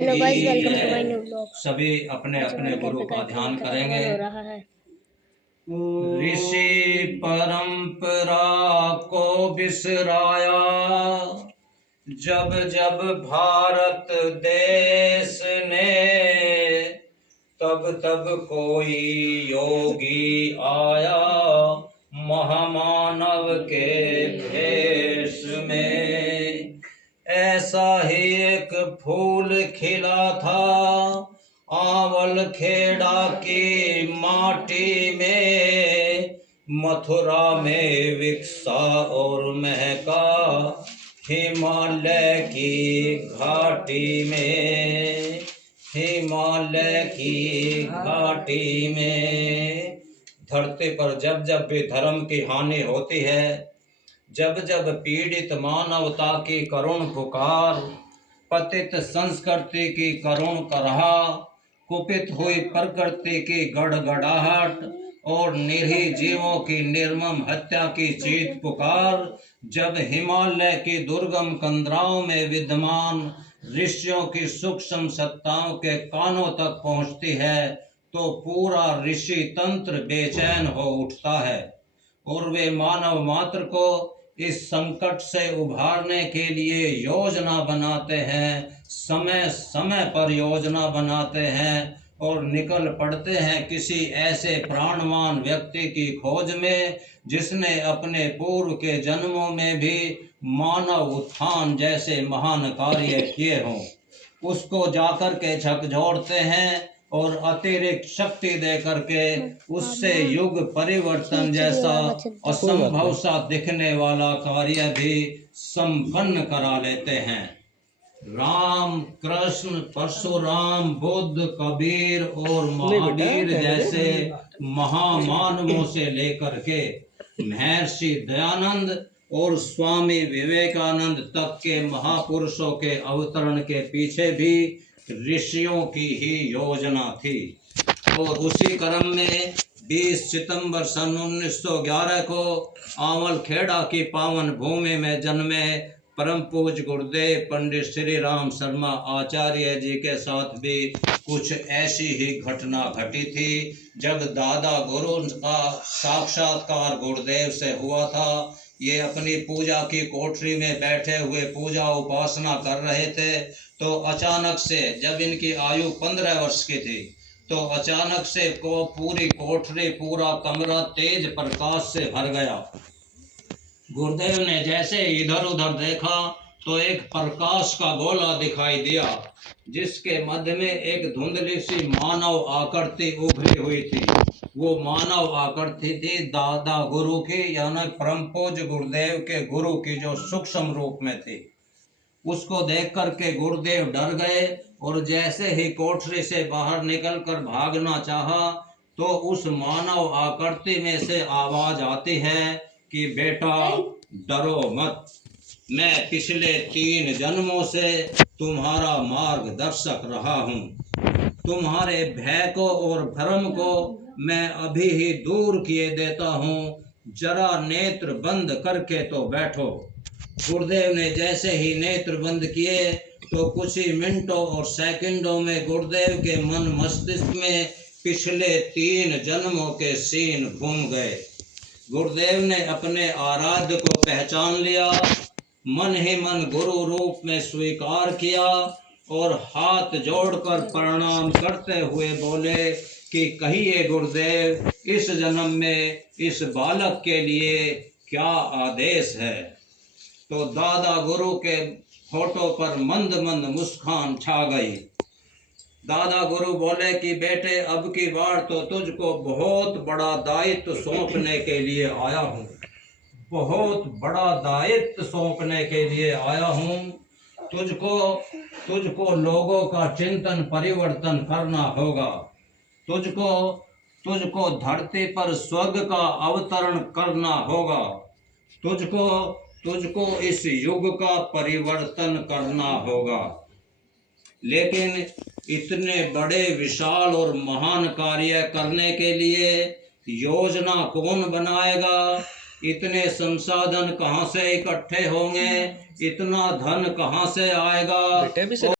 Hello guys, welcome to my है। New blog. सभी अपने आज अपने हमारे घर गुरु पे का गायत्री ध्यान माता का करेंगे। हवन हो रहा है। ऋषि परंपरा को बिसराया, जब जब भारत देश ने, तब तब कोई योगी आया महामानव के भेष में। ऐसा ही एक फूल खिला था आंवल खेड़ा की माटी में, मथुरा में विकसा और महका हिमालय की घाटी में, हिमालय की घाटी में। धरती पर जब जब भी धर्म की हानि होती है, जब जब पीड़ित मानवता की करुण पुकार, पतित संस्कृति की करुण करहा, कुपित हुई प्रकृति की गड़गड़ाहट और निरीह जीवों की निर्मम हत्या की चीख पुकार, जब हिमालय की दुर्गम कंदराओं में विद्यमान ऋषियों की सूक्ष्म सत्ताओं के कानों तक पहुंचती है, तो पूरा ऋषि तंत्र बेचैन हो उठता है और वे मानव मात्र को इस संकट से उभारने के लिए योजना बनाते हैं, समय समय पर योजना बनाते हैं और निकल पड़ते हैं किसी ऐसे प्राणवान व्यक्ति की खोज में जिसने अपने पूर्व के जन्मों में भी मानव उत्थान जैसे महान कार्य किए हों। उसको जाकर के झकझोरते हैं और अतिरिक्त शक्ति दे करके उससे युग परिवर्तन जैसा असंभव सा दिखने वाला कार्य भी संपन्न करा लेते हैं। राम, कृष्ण, परशुराम, बुद्ध, कबीर और महावीर जैसे महामानवों से लेकर के महर्षि दयानंद और स्वामी विवेकानंद तक के महापुरुषों के अवतरण के पीछे भी ऋषियों की ही योजना थी। और उसी क्रम में 20 सितंबर सन 1911 को आंवल खेड़ा की पावन भूमि में जन्मे परम पूज्य गुरुदेव पंडित श्री राम शर्मा आचार्य जी के साथ भी कुछ ऐसी ही घटना घटी थी। जब दादा गुरु का साक्षात्कार गुरुदेव से हुआ था, ये अपनी पूजा की कोठरी में बैठे हुए पूजा उपासना कर रहे थे, तो अचानक से जब इनकी आयु 15 वर्ष की थी, तो अचानक से को पूरी कोठरी पूरा कमरा तेज प्रकाश से भर गया। गुरुदेव ने जैसे इधर उधर देखा तो एक प्रकाश का गोला दिखाई दिया, जिसके मध्य में एक धुंधली सी मानव आकृति उभरी हुई थी। वो मानव आकृति थी दादा गुरु की, यानी परम पूज्य गुरुदेव के गुरु की, जो सूक्ष्म रूप में थी। उसको देख करके गुरुदेव डर गए और जैसे ही कोठरी से बाहर निकलकर भागना चाहा, तो उस मानव आकृति में से आवाज आती है कि बेटा डरो मत, मैं पिछले 3 जन्मों से तुम्हारा मार्गदर्शक रहा हूँ। तुम्हारे भय को और भ्रम को मैं अभी ही दूर किए देता हूँ, जरा नेत्र बंद करके तो बैठो। गुरुदेव ने जैसे ही नेत्र बंद किए तो कुछ ही मिनटों और सेकंडों में गुरुदेव के मन मस्तिष्क में पिछले 3 जन्मों के सीन घूम गए। गुरुदेव ने अपने आराध्य को पहचान लिया, मन ही मन गुरु रूप में स्वीकार किया और हाथ जोड़कर प्रणाम करते हुए बोले कि कहिए गुरुदेव, इस जन्म में इस बालक के लिए क्या आदेश है। तो दादा गुरु के होठों पर मंद मंद मुस्कान छा गई। दादा गुरु बोले कि बेटे, अब की बार तो तुझको बहुत बड़ा दायित्व सौंपने के लिए आया हूँ, बहुत बड़ा दायित्व सौंपने के लिए आया हूँ। तुझको तुझको लोगों का चिंतन परिवर्तन करना होगा। तुझको तुझको धरती पर स्वर्ग का अवतरण करना होगा। तुझको तुझको इस युग का परिवर्तन करना होगा। लेकिन इतने बड़े विशाल और महान कार्य करने के लिए योजना कौन बनाएगा? इतने संसाधन कहाँ से इकट्ठे होंगे? इतना धन कहाँ से आएगा?